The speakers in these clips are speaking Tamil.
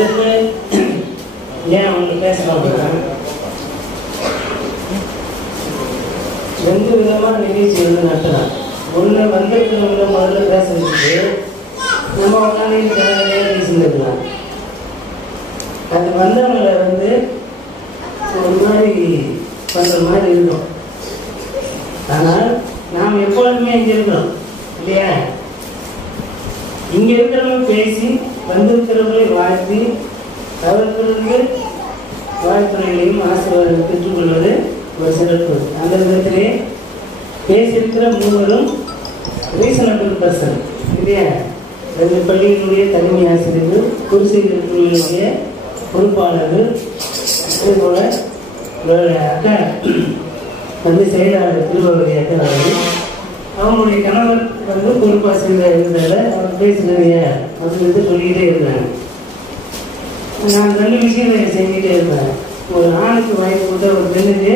முதல்ல ஏன் அவங்க பேசுகிறாங்கன்னா, 2 விதமான நிகழ்ச்சி நடத்தலாம். ஒன்று வந்திருக்கிறவங்க முதல்ல பேசுறதுக்கு நம்ம உட்காந்து பேசியிருக்கலாம். அது வந்தவங்களை ஒரு மாதிரி பண்ணுற மாதிரி இருக்கும். ஆனால் நாம் எப்பொழுதுமே இங்கே இருக்கிறோம் இல்லையா? இங்கே இருக்கிறவங்க பேசி வந்திருக்கிறவங்களை வாழ்த்தி அவர்களுக்கு வாழ்த்துறைகளையும் ஆசீர்வாதம் பெற்றுக்கொள்வது ஒரு சிறப்பு. அந்த விதத்திலே பேசியிருக்கிற 3 ரீசனபிள் பர்சன் இல்லையா? 2 பள்ளிகளுடைய தலைமை ஆசிரியர்கள், குருசைகளுடைய பொறுப்பாளர்கள், அதேபோல அக்கா செயலாளர் திருவள்ளுவரை அக்கா அவர்கள், அவங்களுடைய கணவர் பொறுப்பாசிரியர் இருந்ததால அவர் பேசினதைய அப்படின்னு சொல்லிக்கிட்டே இருந்தாங்க. நான் 2 விஷயங்களை செஞ்சுட்டே இருந்தேன். ஒரு ஆணுக்கு வாய்ப்பு கொடுத்தா ஒரு பெண்ணுக்கு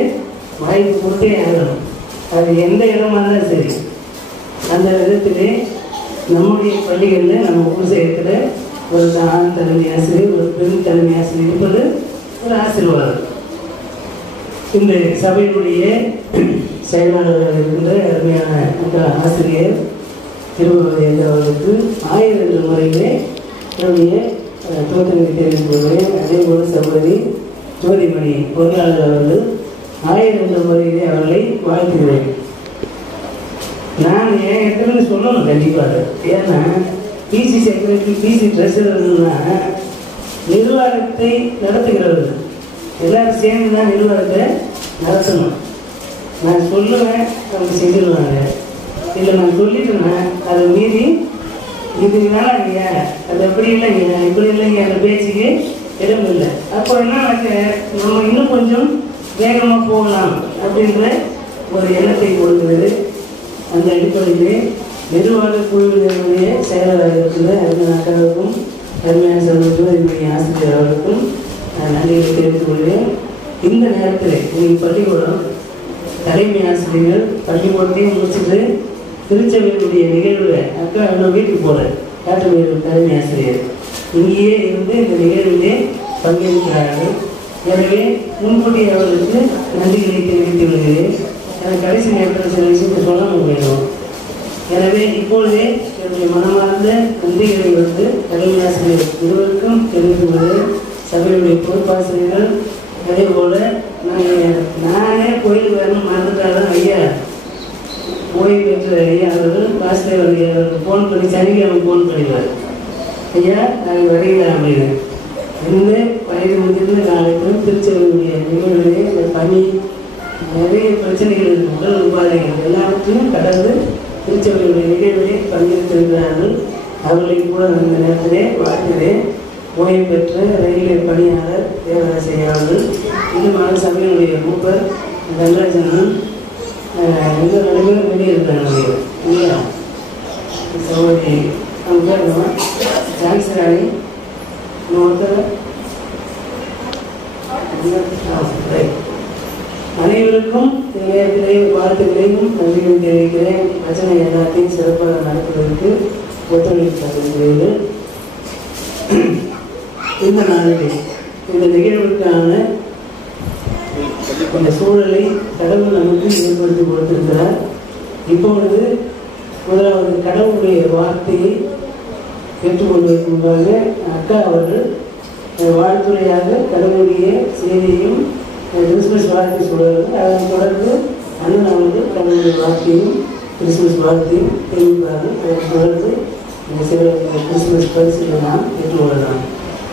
வாய்ப்பு கொடுத்தே ஆகணும். அது எந்த இடமா இருந்தாலும் சரி. அந்த விதத்திலே நம்முடைய பள்ளிகளில் நம்ம ஊர் இருக்கிற ஒரு ஆண் தலைமை ஆசிரியர், ஒரு பெண் தலைமை ஆசிரியர் இருப்பது ஒரு ஆசீர்வாதம். இந்த சபையினுடைய செயலாளர்கள் இருக்கின்ற அருமையான அந்த ஆசிரியர் திருவள்ளுவரை அவர்களுக்கு 1000 முறையிலே என்னுடைய தோற்றங்களை தெரிவித்துக் கொள்வேன். அதே போல சகோதரி ஜோதிமணி பொருளாளர் அவர்கள் 1000 முறையிலே அவர்களை வாழ்த்துகிறேன். நான் என் இடத்துல சொல்லணும் கண்டிப்பாக. ஏன்னா பிசி செக்ரட்டரி, பிசி ட்ரெஸரர்னா நிர்வாகத்தை நடத்துகிறவர்கள் எல்லாரும் சேர்ந்து தான் நிர்வாகத்தை நடத்தணும். நான் சொல்லுவேன், அவங்க செஞ்சிருவாங்க. இல்லை நான் சொல்லிட்டேன்னா அதை மீறி இது வேணாங்க, அது அப்படி இல்லைங்க, இப்படி இல்லைங்க, அந்த பேச்சுக்கு இடம் இல்லை. அப்போ என்ன நம்ம இன்னும் கொஞ்சம் வேகமாக போகலாம் அப்படின்ற ஒரு எண்ணத்தை கொடுக்கிறது. அந்த அடிப்படையிலே நிர்வாக குழுவினருடைய செயலாளர் இருக்கிற அருமையான அக்காவுக்கும் அருமையான சகோதரி ஆசிரியர் அவர்களுக்கும் நன்றிகளை தெரிவித்துக் கொள்வேன். இந்த நேரத்தில் நீங்கள் பள்ளிக்கூடம் தலைமை ஆசிரியர்கள் பள்ளிக்கூடத்தையும் முடிச்சுட்டு திருச்சபையினுடைய நிகழ்வுல அக்கா இன்னும் வீட்டுக்கு போகிறேன். காட்டுமையோட தலைமை ஆசிரியர் இங்கேயே இருந்து இந்த நிகழ்விலே பங்கேற்கிறார்கள். எனவே முன்கூட்டி அவர்களுக்கு நன்றிகளை தெரிவித்து வருகிறேன். எனக்கு கடைசி நேரத்தில் சில விஷயத்தை சொல்லாமல் போயிடும். எனவே இப்பொழுதே என்னுடைய மனமார்ந்த நன்றிகளை தலைமை ஆசிரியர் இருவருக்கும் தெரிவித்துள்ளது. சபையுடைய பொறுப்பாசிரியர்கள் அதே போல் நானே கோயிலுக்கு வரணும் மறந்துட்டாலும் ஐயா ஓய்வு பெற்ற ஐயா அவர்கள் பாஸ்டர் ஐயா அவர்கள் ஃபோன் பண்ணி சனிக்கிழமை ஃபோன் பண்ணிடுவார். ஐயா நாங்கள் வரீங்களா அப்படின்னு. இந்த வயது முதிர்ந்த காலத்தில் திருச்செல்வனுடைய நிகழ்வுகளே இந்த பணி நிறைய பிரச்சனைகள் இருக்கு. உடல் உபாதைகள் எல்லாவற்றையும் கடந்து திருச்செல்வனுடைய நிகழ்வுகளே பங்கேற்றிருக்கிறார்கள். அவர்களை கூட அந்த நேரத்திலே வாழ்த்துகிறேன். ஓய்வு பெற்ற ரயில்வே பணியாளர் தேவராசை அவர்கள், இன்னும் சபையினுடைய மூப்பர் தண்டராஜன், இன்னும் 2 பேரும் வெளியே இருக்கிறாங்க இல்லையா? சகோதரி அவங்க பேர் ஜான்சி ராணி, இன்னொருத்தர் அனைவருக்கும் இந்த நேரத்திலே வாழ்த்துக்களையும் நன்றிகளை தெரிவிக்கிறேன். பிரச்சனை எல்லாத்தையும் சிறப்பாக நடத்துவதற்கு ஒத்துழைப்பு தருகிறீர்கள். இந்த நாளிலே இந்த நிகழ்வுக்கான இந்த சூழலை கடவுள் நமக்கு ஏற்படுத்தி கொடுத்திருக்கிறார். இப்பொழுது முதலாவது கடவுளுடைய வார்த்தையை பெற்றுக்கொள்வதற்கு முன்பாக அக்கா அவர்கள் வாழ்த்துறையாக கடவுளுடைய செய்தியையும் கிறிஸ்துமஸ் வாழ்த்தை சொல்வார்கள். அதன் தொடர்ந்து அண்ணன் அவர்கள் கடவுளுடைய வார்த்தையும் கிறிஸ்துமஸ் வாழ்த்தையும் தெரிவிப்பார்கள். அதன் தொடர்ந்து சில கிறிஸ்துமஸ் பரிசுகளை நாம் பெற்றுக்கொள்ளலாம்.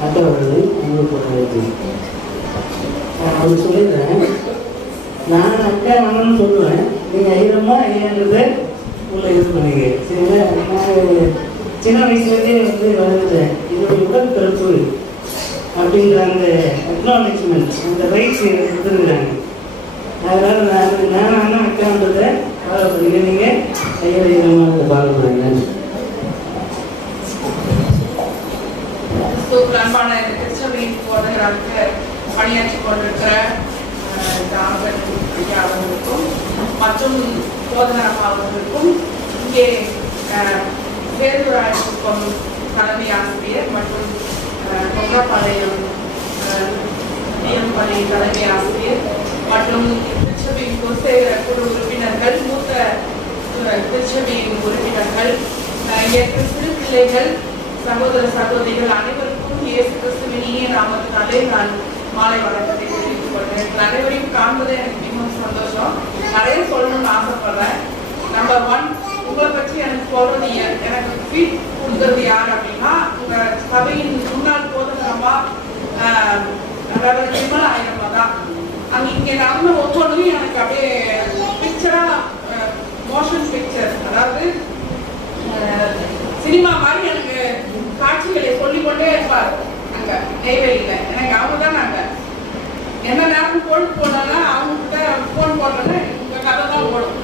அக்கா அவர்களை அனுபவப்படுத்தி அவங்க சொல்லிடுறேன். நான் அக்கா அண்ணன்னு சொல்லுவேன், நீங்கள் ஐயரமா ஐயான்றதை உள்ள இது பண்ணிங்க சரிங்களா? நான் சின்ன வயசுலேருந்தே வளர்ந்துட்டேன். என்னுடைய உடல் கருப்பு அப்படிங்கிற அந்த அக்னாலஜ்மெண்ட், அந்த ரைட்ஸ் எனக்கு கொடுத்துருக்குறாங்க. அதனால் நான் அண்ணன் அக்கான்றதை ஃபாலோ பண்ணிக்கிறேன். நீங்கள் ஐயா ஐயரமாக ஃபாலோ பண்ணுங்க. அன்பான திருச்சபையின் போதகராக பணியாற்றி கொண்டிருக்கிற அவர்களுக்கும் மற்றும் போதகராக அவர்களுக்கும் இங்கே வேலூராய்க்கும் தலைமை ஆசிரியர் மற்றும் கொங்கப்பாளையம் டிஎம் பள்ளி தலைமை ஆசிரியர் மற்றும் திருச்சபையின் பொதுச்செயல குழு உறுப்பினர்கள், மூத்த திருச்சபையின் உறுப்பினர்கள், சிறு பிள்ளைகள், சகோதர சகோதரிகள் அனைவருக்கும் இயேசு கிறிஸ்துவின் இனிய நாமத்தினாலே நான் மாலை வணக்கத்தை தெரிவித்துக் கொள்கிறேன். அனைவரையும் காண்பது எனக்கு மிகவும் சந்தோஷம். நிறைய சொல்லணும்னு ஆசைப்படுறேன். நம்பர் 1, உங்களை பற்றி எனக்கு சொல்லணும். எனக்கு ட்வீட் கொடுத்தது யார் அப்படின்னா, உங்க சபையின் முன்னாள் போதகரமா விமலா ஐயம்மா தான். அங்க இங்க நடந்த ஒவ்வொன்றையும் எனக்கு அப்படியே பிக்சரா, மோஷன் பிக்சர், அதாவது சினிமா மாதிரி எனக்கு காட்சிகளை சொல்லிக்கொண்டே இருப்பார். அங்க நெய்வேலியில எனக்கு அவங்க தான். நாங்க என்ன நேரம் பொழுது போனா அவங்க கிட்ட போன் போடுறேன்னு உங்க கதை தான் ஓடும்.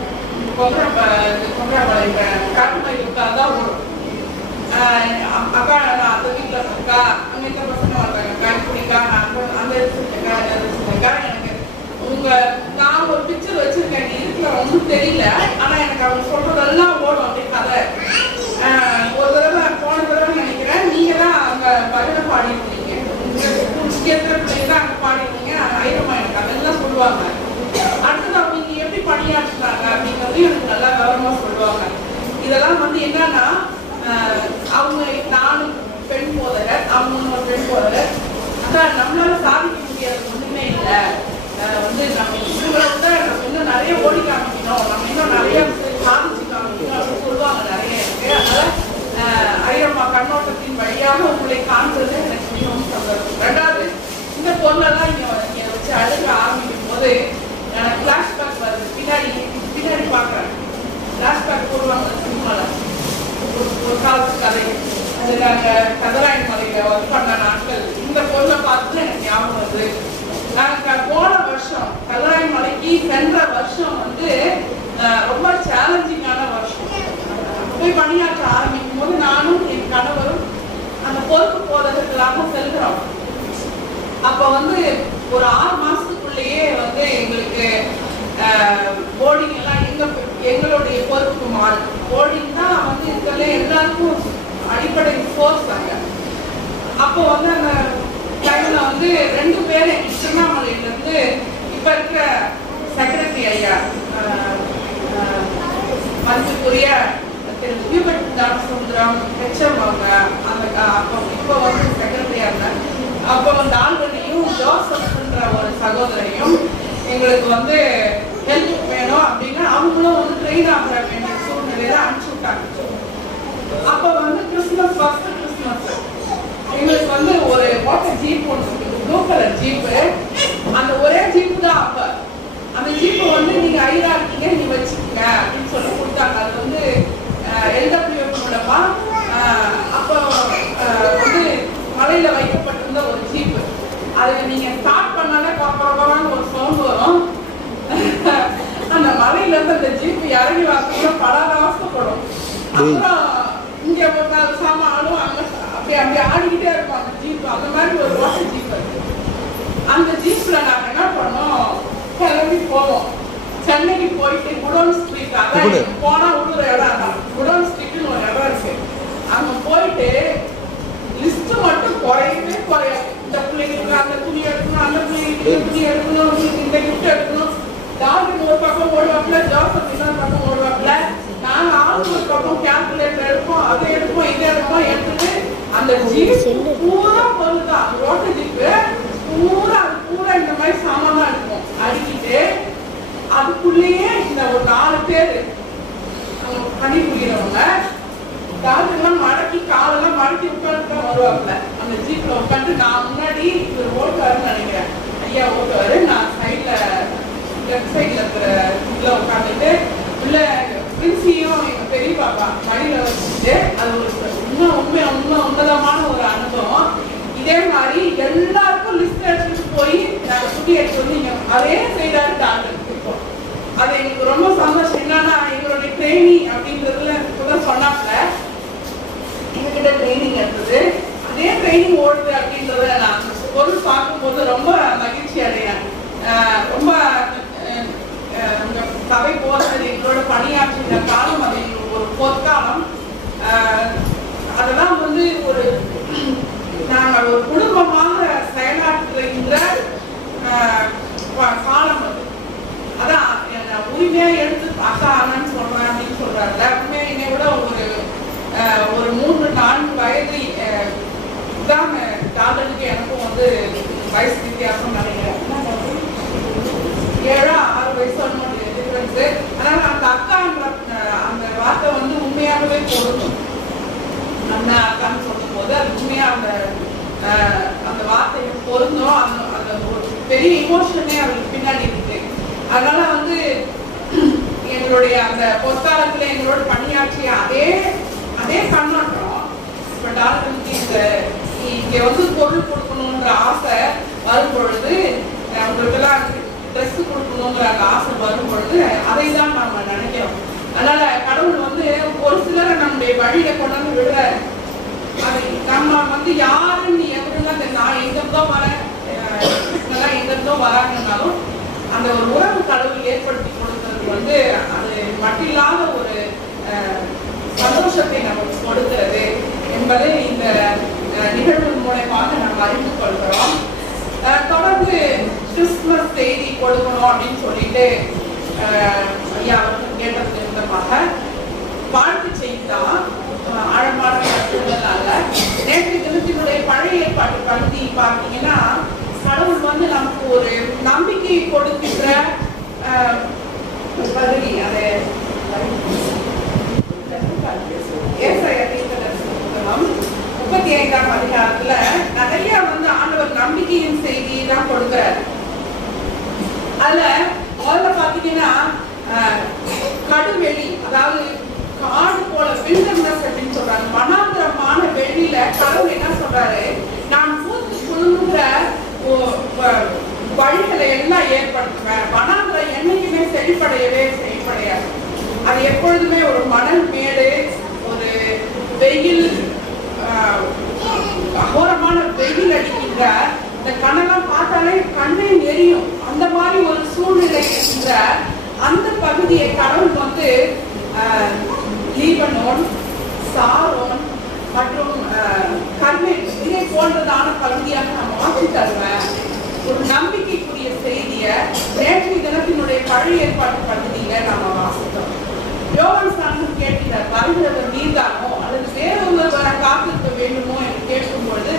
கொங்கராபாளையம் காட்டுமயிலுக்கா தான் ஓடும். அக்கா நான் அந்த வீட்டுல இருக்கா, அங்க இந்த பசங்க வர்றாங்க, காய்குடிக்கா, நான் அந்த இருக்கா, எனக்கு உங்க நான் ஒரு பிக்சர் வச்சிருக்கேன், இருக்கிற ஒன்றும் தெரியல, ஆனா எனக்கு அவங்க சொல்றதெல்லாம் ஓடும் அப்படி கதை. ஒரு தடவை போன தடவை நினைக்கிறேன், நீங்க தான் அங்க பஜனை பாடிருக்கீங்க, தான் அங்க பாடிருக்கீங்க. ஐரமா எனக்கு அதெல்லாம் சொல்லுவாங்க. அடுத்தது அவங்க நீங்க எப்படி பணியாற்றுறாங்க அப்படிங்கிறது எனக்கு நல்லா விவரமா சொல்லுவாங்க. இதெல்லாம் என்னன்னா, அவங்க 4 பெண் போதகர், அவங்க ஒரு பெண் போதகர். அதான் நம்மளால சாதிக்க முடியாது ஒண்ணுமே இல்லை. நம்ம இவங்களை விட நம்ம இன்னும் நிறைய ஓடி காமிக்கணும், நம்ம இன்னும் நிறைய சாதிச்சு காமிக்கணும் அப்படின்னு சொல்லுவாங்க நிறைய இருக்கு. அதனால ஐயம்மா கண்ணோட்டத்தின் வழியாக உங்களை காண்றது எனக்கு மிகவும் சந்தோஷம். 2வது, இந்த பொருளெல்லாம் இங்க வச்சு அழுக ஆரம்பிக்கும் போது எனக்கு பிளாஷ்பேக் வருது. பின்னாடி பாக்குறேன், பிளாஷ்பேக் போடுவாங்க சினிமால. ஒரு காலத்து கதை, அது நாங்க கதராயன் மலையில ஒர்க் பண்ண நாட்கள். இந்த பொருளை பார்த்து எனக்கு ஞாபகம் வருது. நாங்க போன வருஷம் கதராயன் மலைக்கு சென்ற வருஷம் ரொம்ப சேலஞ்சிங்கான வருஷம். போய் பணியாற்ற ஆரம்பிக்கும் போது நானும் என் கணவரும் அந்த பொறுப்பு போதகர்களாக செல்கிறோம். அப்ப ஒரு 6 மாசத்துக்குள்ளேயே எங்களுக்கு போர்டிங் எல்லாம் எங்களுடைய பொறுப்புக்கு மாறும். போர்டிங் தான் இதுல எல்லாருக்கும் அடிப்படை சோர்ஸ் அங்க. அப்போ அந்த டைம்ல 2 பேர் திருவண்ணாமலையில இருந்து இப்ப இருக்கிற செக்ரட்டரி ஐயா மதிப்புக்குரிய திரு ஹியூபர்ட் தாமசமுத்திரம் ஹெச்எம் அவங்க அப்போ இப்போ செக்ரட்டரியா இருந்தாங்க. அப்போ ஆல்ரெடியும் ஜோசப்ன்ற ஒரு சகோதரையும் எங்களுக்கு ஹெல்ப் வேணும் அப்படின்னா அவங்களும் ட்ரெயின் ஆகிற வேண்டிய சூழ்நிலையில அனுப்பிச்சு விட்டாங்க. அப்போ கிறிஸ்துமஸ், ஃபர்ஸ்ட் கிறிஸ்துமஸ் எங்களுக்கு ஒரு வாட்டர் ஜீப் ஒன்று, ப்ளூ கலர் ஜீப்பு. அந்த ஒரே ஜீப்பு தான். அப்ப அந்த ஜீப்பை நீங்க ஐரா இருக்கீங்க, நீங்க வச்சுக்கோங்க அப்படின்னு சொல்லி கொடுத்தாங்க. அது எல்டபிள்யூ மூலமா அப்போ மலையில வைக்கப்பட்டிருந்த ஒரு ஜீப்பு. அதுல நீங்க ஸ்டார்ட் பண்ணாலே பாப்பான்னு ஒரு சவுண்ட் வரும். அந்த மலையில இருந்து அந்த ஜீப் இறங்கி வரக்குள்ள பல அவஸ்தைப்படும். அப்புறம் இங்க ஒரு 4 சாமானும் அங்க அப்படி ஆடிக்கிட்டே இருக்கும் அந்த ஜீப். அந்த மாதிரி ஒரு வாட்டர் ஜீப் இருக்கு. அந்த ஜீப்ல நாங்க என்ன பண்ணோம், கிளம்பி போவோம். சென்னைக்கு போயிட்டு குடோன் ஸ்ட்ரீட், அதான் போனா உள்ளூர் இடம் தான், குடோன் ஸ்ட்ரீட்னு ஒரு இடம் இருக்கு. அங்க போயிட்டு லிஸ்ட் மட்டும் குறையவே குறையாது. இந்த பிள்ளைங்களுக்கு அந்த துணி எடுக்கணும், அந்த பிள்ளைங்களுக்கு துணி எடுக்கணும், இந்த கிஃப்ட் எடுக்கணும். டாக்டர் ஒரு பக்கம் ஓடுவாப்புல, ஜோசப் இன்னொரு பக்கம் ஓடுவாப்புல. நாங்க ஆளுக்கு ஒரு பக்கம் கால்குலேட்டர் எடுப்போம், அதை எடுப்போம், இதை எடுப்போம். எடுத்துட்டு அந்த ஜீப் பூரா பொருள் தான், ரோட்டு ஜீப்பு பூரா இந்த மாதிரி சாமான் தான் இருக்கும். அடிக்கிட்டு அதுக்குள்ளேயே இந்த ஒரு 4 பேர் பணிபுரியறவங்க காலெல்லாம் மடக்கி, காலெல்லாம் மடக்கி உட்காந்து தான் வருவாப்புல. அந்த ஜீப்ல உட்காந்து நான் முன்னாடி ஒரு ஓட்டுவாருன்னு நினைக்கிறேன், ஐயா ஓட்டுவாரு. நான் சைட்ல லெஃப்ட் சைட்ல இருக்கிற இதுல உட்காந்துட்டு உள்ள பிரின்சியும் எங்க பெரிய பாப்பா மடியில வச்சுட்டு, அது ஒரு உன்னதமான ஒரு அனுபவம். இதே மாதிரி எல்லாருக்கும் லிஸ்ட் எடுத்துட்டு போய் நாங்க சுட்டி எடுத்து நீங்க அதே செய்தாரு டாக்டர். அது எங்களுக்கு ரொம்ப சந்தோஷம். என்னன்னா எங்களுடைய ட்ரைனிங் அப்படின்றதுல இப்பதான் சொன்னாப்ல எங்ககிட்ட ட்ரைனிங் இருந்தது, அதே ட்ரைனிங் ஓடுது அப்படின்றத நான் பொருள் பார்க்கும்போது ரொம்ப மகிழ்ச்சி அடையேன். ரொம்ப சபை போறது எங்களோட பணியாற்றின காலம், அது ஒரு பொற்காலம். அதெல்லாம் ஒரு நாங்கள் ஒரு காலம் அது. அதான் உரிமையா எடுத்து அக்கா அண்ணன்னு சொல்றேன் அப்படின்னு சொல்றாருல, உண்மையா என்னை விட ஒரு 3-4 வயது தான் காதலுக்கு எனக்கும் வந்து வயசு வித்தியாசம் நினைக்கிறேன். 7-6 வயசு டிஃபரன்ஸு. அதனால அந்த அக்கான்ற அந்த வார்த்தை வந்து உண்மையாகவே பொருந்தும். அண்ணா அக்கான்னு சொல்லும் போது அது உண்மையா அந்த வார்த்தையை பொருந்தும். அந்த ஒரு பெரிய இமோஷனே அவருக்கு பின்னாடி இருக்கு. அதனால வந்து எங்களுடைய அந்த பொற்காலத்துல எங்களோட பணியாற்றிய அதே கண்ணோட்டம் இப்ப டாக்டருக்கு இங்க வந்து பொருள் கொடுக்கணுன்ற ஆசை வரும் பொழுது, உங்களுக்கு எல்லாம் ட்ரெஸ் கொடுக்கணுங்கிற அந்த ஆசை வரும் பொழுது அதை தான் நாம நினைக்கிறோம். அதனால கடவுள் வந்து ஒரு சிலரை நம்முடைய வழியில கொண்டு வந்து விடுறாரு. அது நம்ம வந்து யாருன்னு எப்படின்னா நான் எங்கிருந்தோ வரேன், எங்கிருந்தோ வராங்கன்னாலும் அந்த ஒரு உறவு கடவுள் ஏற்படுத்தி கொடுக்கிறது வந்து அது மட்டில்லாத ஒரு சந்தோஷத்தை நமக்கு கொடுக்கிறது என்பதை இந்த நிகழ்வு மூலமாக நாம் அறிந்து கொள்கிறோம். தொடர்ந்து கிறிஸ்துமஸ் செய்தி கொடுக்கணும் அப்படின்னு சொல்லிட்டு ஐயா அவர்கள் கேட்டதுக்கு விதமாக வாழ்த்து செய்தி தான் ஆழமான கருத்துள்ளதால நேற்று தினத்தினுடைய பழைய ஏற்பாட்டு பகுதி பார்த்தீங்கன்னா கடவுள் வந்து நமக்கு ஒரு நம்பிக்கை கொடுக்கின்ற பகுதி. அதை 35ஆம் அதிகாரத்துல நிறைய வந்து ஆண்டவர் நம்பிக்கையின் செய்தியை தான் கொடுக்கிறார். அதுல முதல்ல பாத்தீங்கன்னா கடுவெளி, அதாவது காடு போல வில்டர்னஸ் அப்படின்னு சொல்றாங்க, வனாந்திரமான வெளியில கடவுள் என்ன சொல்றாரு, நான் பூத்து குழுங்குற வழிகளை எல்லாம் ஏற்படுத்துவேன். வனாந்திரம் என்னைக்குமே செழிப்படையாது. அது எப்பொழுதுமே ஒரு மணல் மேடு, ஒரு வெயில், அகோரமான வெயில் அடிக்கின்ற இந்த கண்ணெல்லாம் பார்த்தாலே கண்ணை எரியும். அந்த மாதிரி ஒரு சூழ்நிலை இருக்கின்ற அந்த பகுதியை கடவுள் வந்து லீபனோன், சாரோன் மற்றும் கர்மேல் இதை போன்றதான பகுதியாக நான் மாற்றி தருவேன். ஒரு நம்பிக்கைக்குரிய செய்தியை நேற்றைய தினத்தினுடைய பழைய ஏற்பாட்டு பகுதியில நாம வாசித்தோம். யோவான் ஸ்நானன் கேட்கிறார், வருகிறவர் நீர்தானோ அல்லது வேறு ஒருவர் காத்திருக்க வேண்டுமோ என்று கேட்கும்பொழுது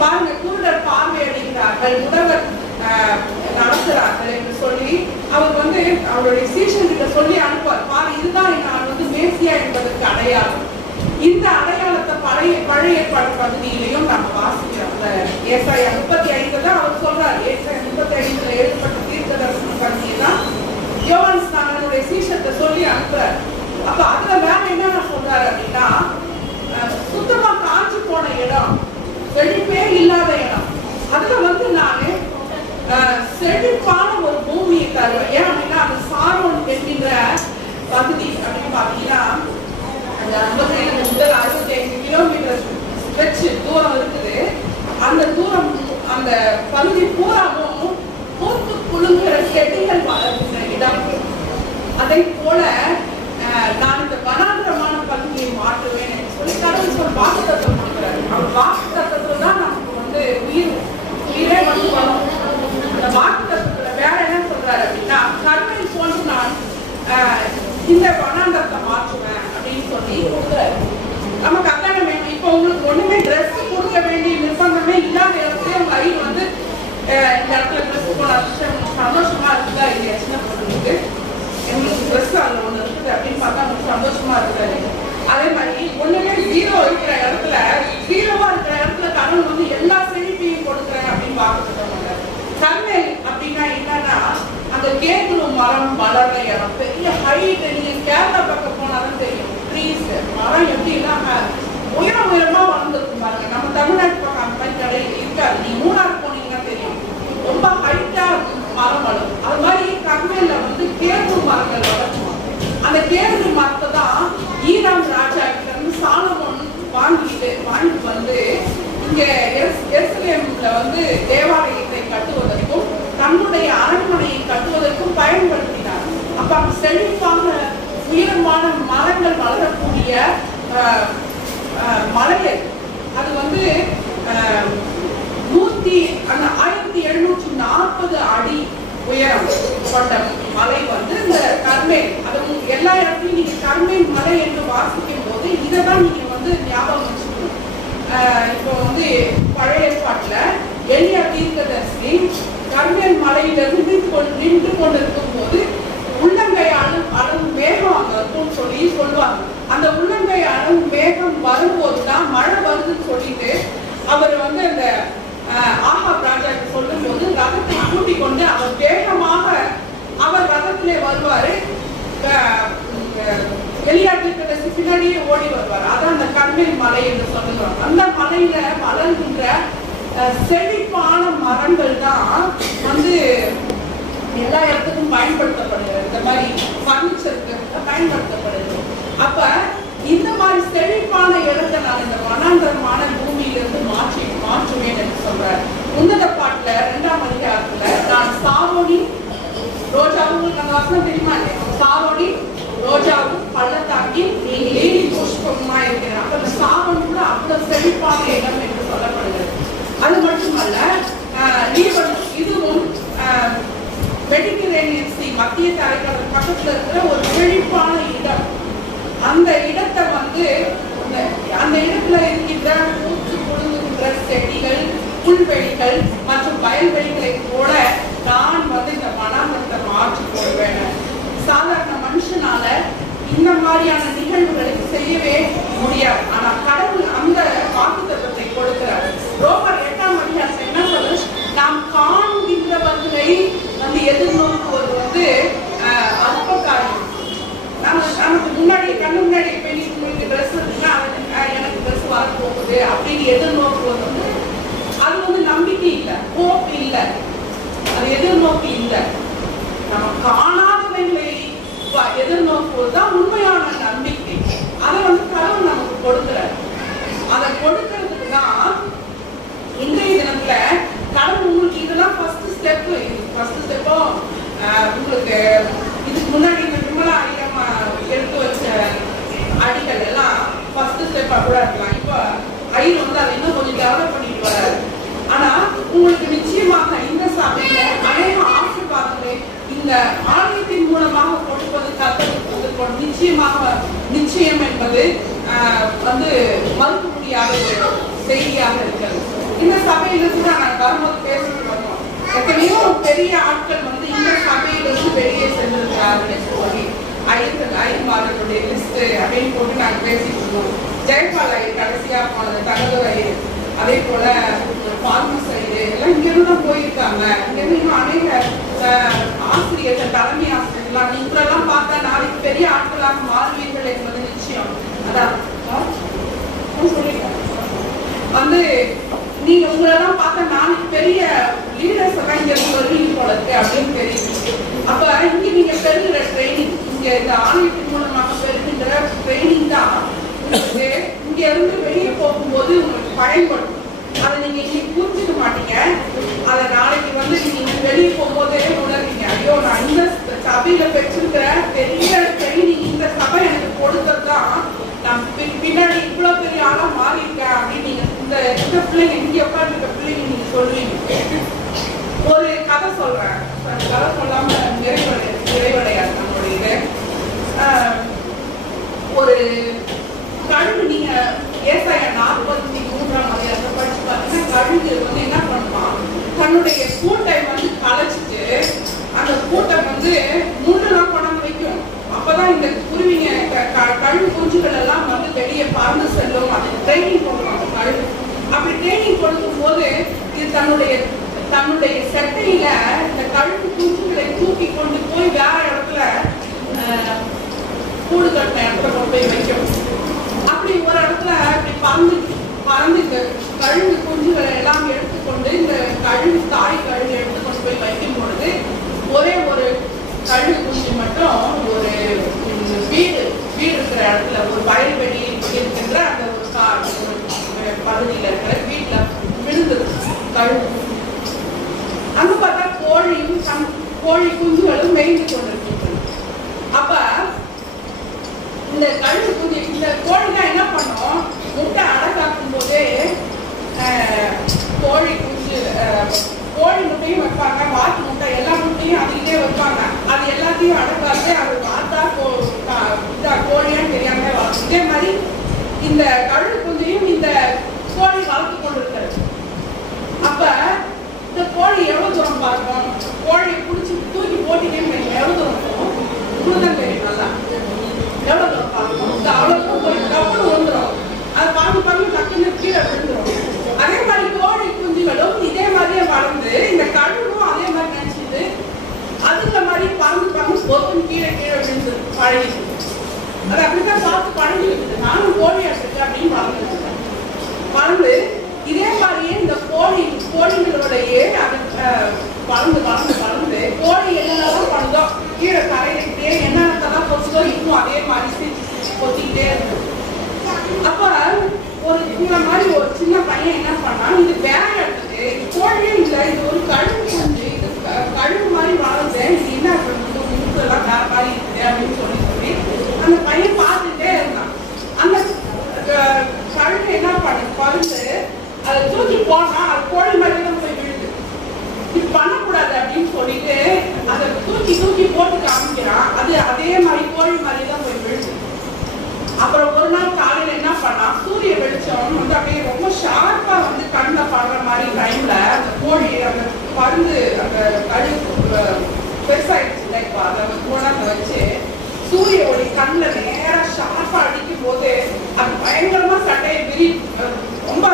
பாருங்க, குருடர் பார்வையடைகிறார்கள், முடவர் நடத்துறார்கள் என்று சொல்லி அவர் வந்து அவருடைய சீஷன்கிட்ட சொல்லி அனுப்புவார். பாரு, இதுதான் நான் வந்து மேசியா என்பதற்கு அடையாளம். இந்த அடையாளத்தை பழைய ஏற்பாடு பகுதியிலையும் நம்ம வாசிக்கிறோம். ஏசாயா 35 தான் அவர் சொல்றாரு. ஏசாயா 35 எழுதப்பட்ட தீர்க்க தரிசன பகுதியை தான் யோவான் ஸ்நானனுடைய சீஷத்தை சொல்லி அனுப்புறாரு. அப்ப அதுல வேற என்ன சொல்றாரு அப்படின்னா, சுத்தமா காஞ்சு போன இடம், செழிப்பே இல்லாத இடம், அதுல வந்து நானு செழிப்பான ஒரு பூமியை தருவேன். ஏன் அப்படின்னா அது சாரோன் என்கின்ற பகுதி அப்படின்னு பாத்தீங்கன்னா அந்த 57 முதல் 65 கிலோமீட்டர் ஸ்ட்ரெச் தூரம் இருக்குது. அந்த தூரம் அந்த பகுதி பூராவும் பூத்து குலுங்குற செடிகள் வளர்க்கிற இடம். அதை போல நான் இந்த வனாந்திரமான பகுதியை மாற்றுவேன் என்று சொல்லி கடவுள் வாக்குத்தத்தம் கொடுக்கிறாரு. அவர் வாக்குத்தத்தத்துல தான் நமக்கு வந்து உயிரே வந்து வரும். அந்த வாக்குத்தத்தத்துல வேற என்ன சொல்றாரு அப்படின்னா, கர்மேல் போன்று நான் இந்த வனாந்திரத்தை மாற்றுவேன் அப்படின்னு சொல்லி கொடுக்குறாரு. நமக்கு அதான வேணும். இப்போ உங்களுக்கு ஒண்ணுமே ட்ரெஸ் கொடுக்க வேண்டிய நிர்பந்தமே இல்லாத இடத்துல உங்க ஐ வந்து இந்த இடத்துல ட்ரெஸ் போன சந்தோஷமா இருக்குதா இல்லையா? சின்ன பொண்ணுக்கு எங்களுக்கு ட்ரெஸ் அதுல ஒண்ணு இருக்குது அப்படின்னு பார்த்தா உங்களுக்கு சந்தோஷமா இருக்காது. அதே மாதிரி ஒண்ணுமே ஜீரோ இருக்கிற இடத்துல, ஜீரோவா இருக்கிற இடத்துல கடவுள் வந்து எல்லா செழிப்பையும் கொடுக்குறேன் அப்படின்னு பார்த்துட்டு கர்மேல் அப்படின்னா என்னன்னா அந்த கேக்குரு மரம் வளர்ற இடம், பெரிய ஹைட். நீங்க கேரளா பக்கம் போனாலும் தெரியும், ட்ரீஸ் மரம் எப்படின்னா உயரமா வளர்ந்துருக்கும் பாருங்க. நம்ம தமிழ்நாட்டு பக்கம் அந்த மாதிரி கடையில் இருக்காது. நீங்க மூணாறு போனீங்கன்னா தெரியும், ரொம்ப ஹைட்டா மரம் வளரும். அது மாதிரி கர்மேல்ல வந்து கேக்குரு மரங்கள் வளர்க்கும். அந்த கேக்குரு மரத்தை தான் ஈரான் ராஜா கிட்ட இருந்து சாலமோன் வாங்கிட்டு வந்து இங்க எருசலேம்ல வந்து தேவாலயத்தை கட்டுவதற்கும் தன்னுடைய அரண்மனையை கட்டுவதற்கும் பயன்படுத்தினார். அப்ப அங்க செழிப்பான உயரமான மரங்கள் வளரக்கூடிய மலை, அது வந்து 1740 அடி உயரம் கொண்ட மலை வந்து இந்த கர்மேல். அது எல்லா இடத்துலையும் நீங்க கர்மேல் மலை என்று வாசிக்கும் போது இதைதான் நீங்க வந்து ஞாபகம் வச்சுக்கணும். இப்போ வந்து பழைய ஏற்பாட்டுல எலியா தீர்க்கதரிசி கர்மேல் மலையிலிருந்து நின்று கொண்டிருக்கும் போது உள்ளங்கை அளவு மேகம் அங்க இருக்கும்னு சொல்லுவாங்க. அந்த உள்ளங்கை அளவு மேகம் வரும்போதுதான் மழை வருதுன்னு சொல்லிட்டு அவர் வந்து அந்த ஆகாப் ராஜாக்கு சொல்லும் போது ரதத்தை கூட்டிக் கொண்டு அவர் வேகமாக அவர் ரதத்திலே வருவாரு. எலியா தீர்க்கதரிசி பின்னாடியே ஓடி வருவார். அதான் அந்த கர்மேல் மலை என்று சொல்லுவாங்க. அந்த மலையில வளர்கின்ற செழிப்பான மரங்கள் தான் வந்து எல்லா இடத்துக்கும் பயன்படுத்தப்படுகிறது. இந்த மாதிரி பர்னிச்சருக்கு பயன்படுத்தப்படுது. அப்ப இந்த மாதிரி செழிப்பான இடத்தை நான் இந்த வனாந்தரமான பூமியிலிருந்து மாற்றுவேன் என்று சொல்றேன். உன்னத பாட்டுல 2ஆம் அதிகாரத்துல நான் சாரோனி ரோஜாவும் நம்ம வசனம் தெரியுமா? சாரோனி ரோஜாவும் பள்ளத்தாக்கி லீலி புஷ்பமா இருக்கிறேன். அப்ப இந்த சாரோன் கூட அவ்வளவு செழிப்பான இடம் என்று சொல்லப்படுகிறது. அது மட்டுமல்ல, இதுவும் மெடிட்டரேனியன் சி மத்திய தரைக்கடல் பக்கத்துல இருக்கிற ஒரு செழிப்பான இடம். அந்த இடத்தை வந்து அந்த இடத்துல இருக்கின்ற பூச்சி புழுங்குகின்ற செடிகள், புல்வெளிகள் மற்றும் வயல்வெளிகளை கூட நான் வந்து இந்த வனாந்தரத்தை மாற்றி போடுவேன். சாதாரண மனுஷனால இந்த மாதிரியான நிகழ்வுகளை செய்யவே முடியாது. ஆனா கடவுள் அந்த வாக்குத்தத்தத்தை கொடுக்கிறார். ரோமர் 8ஆம் அதிகாரத்தில் என்ன சொல்ல, நாம் காண்கின்றவர்களை வந்து எதிர்நோக்குவது வந்து அற்ப காரியம். நமக்கு முன்னாடி கண்ணு முன்னாடி உங்களுக்கு ட்ரெஸ் இருக்குன்னா எனக்கு ட்ரெஸ் வரப்போகுது அப்படின்னு எதிர்நோக்குவது வந்து அது வந்து நம்பிக்கை இல்லை, ஹோப் இல்லை, அது எதிர்நோக்கி இல்லை. நம்ம காணாதவைகளை எதிர்நோக்குவதுதான் உண்மையான நம்பிக்கை. அதை வந்து கடவுள் நமக்கு கொடுக்கிறார். அதை கொடுக்கறதுக்கு தான் இன்றைய தினத்துல கடவுள் உங்களுக்கு இதெல்லாம் ஃபர்ஸ்ட் ஸ்டெப்போ உங்களுக்கு இதுக்கு முன்னாடி இந்த விமலா ஐயம்மா எடுத்து வச்ச அடிகள் எல்லாம் ஃபர்ஸ்ட் ஸ்டெப்பா கூட இருக்கலாம். இப்போ ஐயர் வந்து அதை இன்னும் கொஞ்சம் டெவலப் பண்ணிட்டு வராரு. ஆனா உங்களுக்கு நிச்சயமாக இந்த சபையில அநேக ஆசீர்வாதங்களை இந்த ஆலயத்தின் மூலமாக கொடுப்பது கத்தருக்கு நிச்சயம் என்பது வந்து மறுக்க முடியாத செய்தியாக இருக்கிறது. இந்த சபையிலிருந்து நான் வரும்போது பேசிட்டு வந்தோம். எத்தனையோ பெரிய ஆட்கள் வந்து இந்த சபையிலிருந்து வெளியே சென்றிருக்கிறார்கள் சொல்லி ஐயன்மார்களுடைய லிஸ்ட் அப்படின்னு போட்டு நாங்கள் பேசிட்டு இருந்தோம். ஜெயபால் ஐயர் கடைசியா போனது, தகவல் ஐயர், அதே போல பால்மஸ் ஐயர் எல்லாம் இங்கிருந்து தான் போயிருக்காங்க. இங்கிருந்து அநேக ஆசிரியர்கள், தலைமை ஆசிரியர்கள்லாம் நீங்களெல்லாம் பார்த்தா நாளைக்கு பெரிய ஆட்களாக மாறுவீர்கள் என்பது நிச்சயம். அதான் சொல்லிட்டேன் வந்து நீங்க உங்களெல்லாம் பார்த்தா நாளைக்கு பெரிய லீடர்ஸ் எல்லாம் இங்க இருந்து வருவீங்க போல இருக்கு அப்படின்னு தெரியுது. அப்ப இங்க நீங்க பெறுகிற ட்ரைனிங், இங்க இந்த ஆலயத்தின் மூலமாக பெறுகின்ற ட்ரைனிங் தான் உங்களுக்கு இங்க இருந்து வெளியே போகும்போது உங்களுக்கு பயன்படும். அதை நீங்க இன்னைக்கு புரிஞ்சுக்க மாட்டீங்க. அதை நாளைக்கு வந்து நீங்க வெளியே போகும்போது உணர்வீங்க, ஐயோ நான் இந்த சபையில பெற்றிருக்கிற பெரிய ட்ரைனிங் இந்த சபை எனக்கு கொடுத்ததுதான் நான் பின்னாடி இவ்வளவு பெரிய ஆளா மாறி இருக்கேன் அப்படின்னு நீங்க இந்த பிள்ளைங்க இங்க உட்கார்ந்து பிள்ளைங்க நீங்க சொல்லுவீங்க. ஒரு கதை சொல்றேன், கதை சொல்லாம நிறைவடையாது நம்மளுடைய இது. ஒரு கழுகு, நீங்க ஏசாயா 43ஆம் அதிகாரத்தை படிச்சு பார்த்தீங்கன்னா கழுகு வந்து என்ன பண்ணுவான், தன்னுடைய கூட்டை வந்து கலைச்சிட்டு அந்த கூட்டை வந்து முன்னெல்லாம் கொண்டாந்து வைக்கும். அப்பதான் இந்த குருவிங்க கழுகு குஞ்சுகள் எல்லாம் வந்து வெளியே பறந்து செல்லும். அதுக்கு ட்ரைனிங் கொடுப்பாங்க கழுகு. அப்படி ட்ரைனிங் கொடுக்கும் போது இது தன்னுடைய செட்டையில இந்த கழுகு குஞ்சுகளை தூக்கி கொண்டு போய் வேற இடத்துல கூடு கட்டின இடத்துல கொண்டு போய் வைக்கும். அப்படி ஒரு இடத்துல அப்படி பறந்து கழுகு குஞ்சுகளை எல்லாம் எடுத்துக்கொண்டு இந்த தாய் கழுகு எடுத்துக்கொண்டு போய் வைக்கும் பொழுது ஒரே ஒரு கழுகு குஞ்சு மட்டும் ஒரு வீடு இருக்கிற இடத்துல, ஒரு வயல்வெளி இருக்கின்ற அந்த ஒரு பகுதியில இருக்கிற வீட்டுல விழுந்தது கழுகு. அங்க பார்த்தா கோழி குஞ்சுகளும் மேய்ந்து கொண்டிருக்கின்றன. அப்ப இந்த கழுகு குஞ்சு, இந்த கோழிதான் என்ன பண்ணும், முட்டை அடக்காக்கும் போதே கோழி குஞ்சு இதே மாதிரி இந்த கழுகு குஞ்சையும் இந்த கோழி வளர்த்து கொண்டிருக்கிறது. அப்ப இந்த கோழி எவ்வளவு தூரம் பார்க்கும், கோழியை பிடிச்சி தூக்கி போட்டினே எவ்வளவு தூரம் போகும் இப்படிதான் தெரியும். நல்லா எவ்வளவு தூரம் பார்க்கும், அவ்வளவு தூரம் போய் டப்புனு வந்துடும். அது பார்த்து டக்குன்னு கீழே விழுந்துடும். அதே மாதிரி கோழி குஞ்சுகளும் இதே மாதிரியே வளர்ந்து இந்த கழுகும் அதே மாதிரி நினைச்சிட்டு அதுல மாதிரி பறந்து பொருள் கீழே விழுந்து பழகிட்டு அது அப்படித்தான் பார்த்து பழகிட்டு நானும் கோழி எடுத்துட்டு அப்படின்னு வளர்ந்து இதே மாதிரியே இந்த கோழிகளோடையே அது வளர்ந்து கோழி என்னென்னலாம் பண்ணுதோ கீழே கரையிட்டே என்னென்னலாம் பொசுதோ இன்னும் அதே மாதிரி பொத்திக்கிட்டே இருக்கு. அப்ப இந்த மாதிரி ஒரு சின்ன பையன் என்ன பண்ணா, இது வேற எடுத்துட்டு கோழியே இல்லை, இது ஒரு கழுகு குஞ்சு, இது கழுகு மாதிரி வளர்ந்து இது என்ன முழுக்கெல்லாம் வேற மாதிரி இருக்குது அப்படின்னு சொல்லி அந்த பையன் பார்த்துட்டே இருந்தான். அந்த கழுகு என்ன பறந்து அதை தூக்கி போனா அது கோழி மாதிரி தான் போய் விழுது. இது பண்ணக்கூடாது அப்படின்னு சொல்லிட்டு அதை தூக்கி போட்டு காமிக்கிறான். அது அதே மாதிரி கோழி மாதிரி தான் போய் விழுது. அப்புறம் ஒரு நாள் காலையில என்ன பண்ணா, சூரிய வெளிச்சம் வந்து அப்படியே ரொம்ப ஷார்ப்பா வந்து கண்ணில் படுற மாதிரி டைம்ல அந்த கோழி அந்த பருந்து அந்த கழுகு பெருசாயிடுச்சு இல்லை, இப்போ அதை கோணத்தை வச்சு சூரிய ஒளி கண்ணில் நேரா ஷார்ப்பா அடிக்கும் போது அது பயங்கரமா சட்டையை ரொம்ப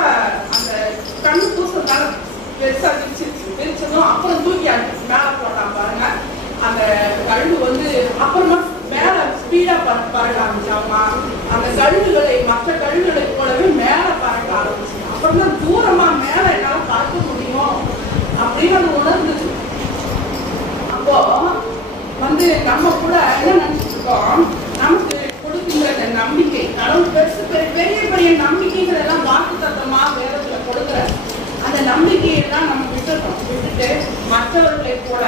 அந்த கண்ணு பூசனால பெருசா விரிச்சதும் அப்புறம் தூக்கி மேல போட்டான் பாருங்க. அந்த கழுகு வந்து அப்புறமா மேல ஸ்பீடா பறக்க ஆரம்பிச்சாமா. அந்த கழுகுகளை மற்ற கழுகுகளை போலவே மேல பறக்க ஆரம்பிச்சு. அப்புறம் தான் தூரமா மேல என்னால பார்க்க முடியும் அப்படின்னு அது உணர்ந்துச்சு. அப்போ வந்து நம்ம கூட என்ன நினைச்சிட்டு இருக்கோம், நமக்கு கொடுக்கின்ற நம்பிக்கை கடவுள் பெரிய பெரிய நம்பிக்கைகள் வாக்கு தத்தமா வேதத்துல கொடுக்குற அந்த நம்பிக்கையெல்லாம் நம்ம விட்டுட்டு மற்றவர்களை போல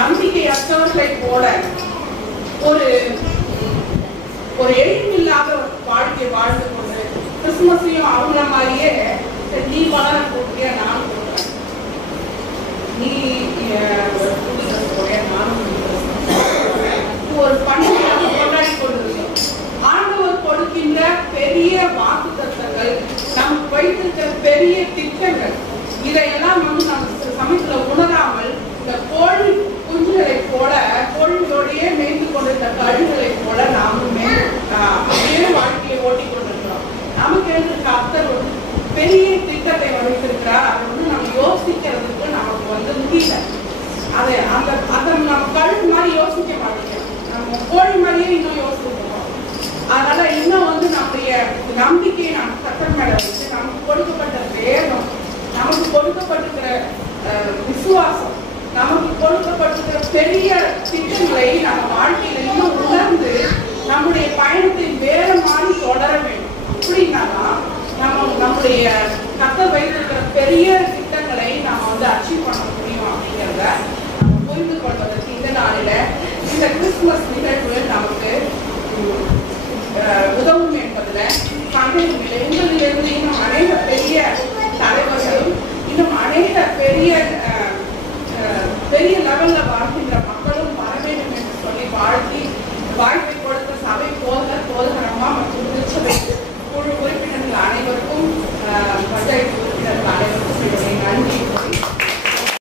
நம்பிக்கையற்றவர்களை போல ஒரு எளிமில்லாத வாழ்க்கை வாழ்ந்து கொண்டு கிறிஸ்துமஸையும் அவங்கள மாதிரியே நீ வளர போட்டிய நான் போடுறேன், நீ ஒரு பண்டிகையாக கொண்டாடி கொண்டிருக்கோம். ஆண்டவர் கொடுக்கின்ற பெரிய வாக்கு தத்தங்கள், நமக்கு வைத்திருக்கிற பெரிய திட்டங்கள், இதையெல்லாம் வந்து நம்ம சமயத்துல உணராமல் இந்த கோழி குஞ்சுகளை போல கோழிகளோடையே மேய்ந்து கொண்டிருந்த கழுகுகளை போல நாமுமே அப்படியே வாழ்க்கையை ஓட்டி கொண்டிருக்கிறோம். நமக்கு இருக்க அத்தர் ஒரு பெரிய திட்டத்தை வைத்திருக்கிறார். அதை வந்து நம்ம யோசிக்கிறதுக்கு நமக்கு வந்து முடியல. அதை நம்ம கழுகு மாதிரி யோசிக்க மாட்டேங்கிறோம், நம்ம கோழி மாதிரியே இன்னும் யோசிக்கிறோம். அதனால இன்னும் வந்து நம்முடைய நம்பிக்கையை நம்ம கத்தர் மேல வச்சு நமக்கு கொடுக்கப்பட்ட வேகம், நமக்கு கொடுக்கப்பட்டிருக்கிற விசுவாசம், நமக்கு கொடுக்கப்பட்டிருக்கிற பெரிய திட்டங்களை நம்ம வாழ்க்கையில இன்னும் உணர்ந்து நம்முடைய பயணத்தை வேற மாதிரி தொடர வேண்டும். அப்படின்னாதான் நம்முடைய கத்தர் வைத்திருக்கிற பெரிய திட்டங்களை நம்ம வந்து அச்சீவ் பண்ண முடியும் அப்படிங்கிறத நம்ம புரிந்து கொள்வதற்கு இந்த நாளில இந்த கிறிஸ்துமஸ் நிகழ்வு நமக்கு உதவும் என்பதுல சந்தேகமில்லை. உங்களிலிருந்து இன்னும் அநேக பெரிய தலைவர்களும் இன்னும் அநேக பெரிய லெவல்ல வாழ்கின்ற